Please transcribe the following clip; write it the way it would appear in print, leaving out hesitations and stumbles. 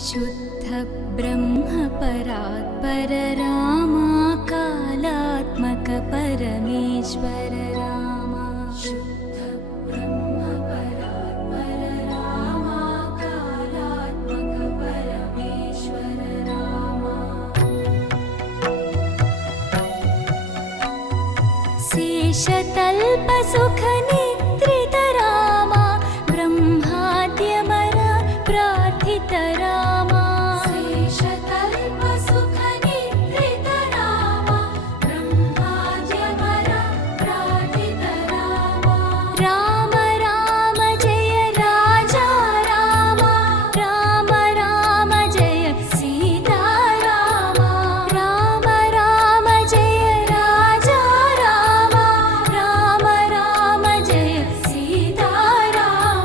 शुद्ध ब्रह्म परात्पर रामा कालात्मक परमेश्वर रामा शुद्ध ब्रह्म परात्पर रामा कालात्मक परमेश्वर रामा शेषतल्प सुख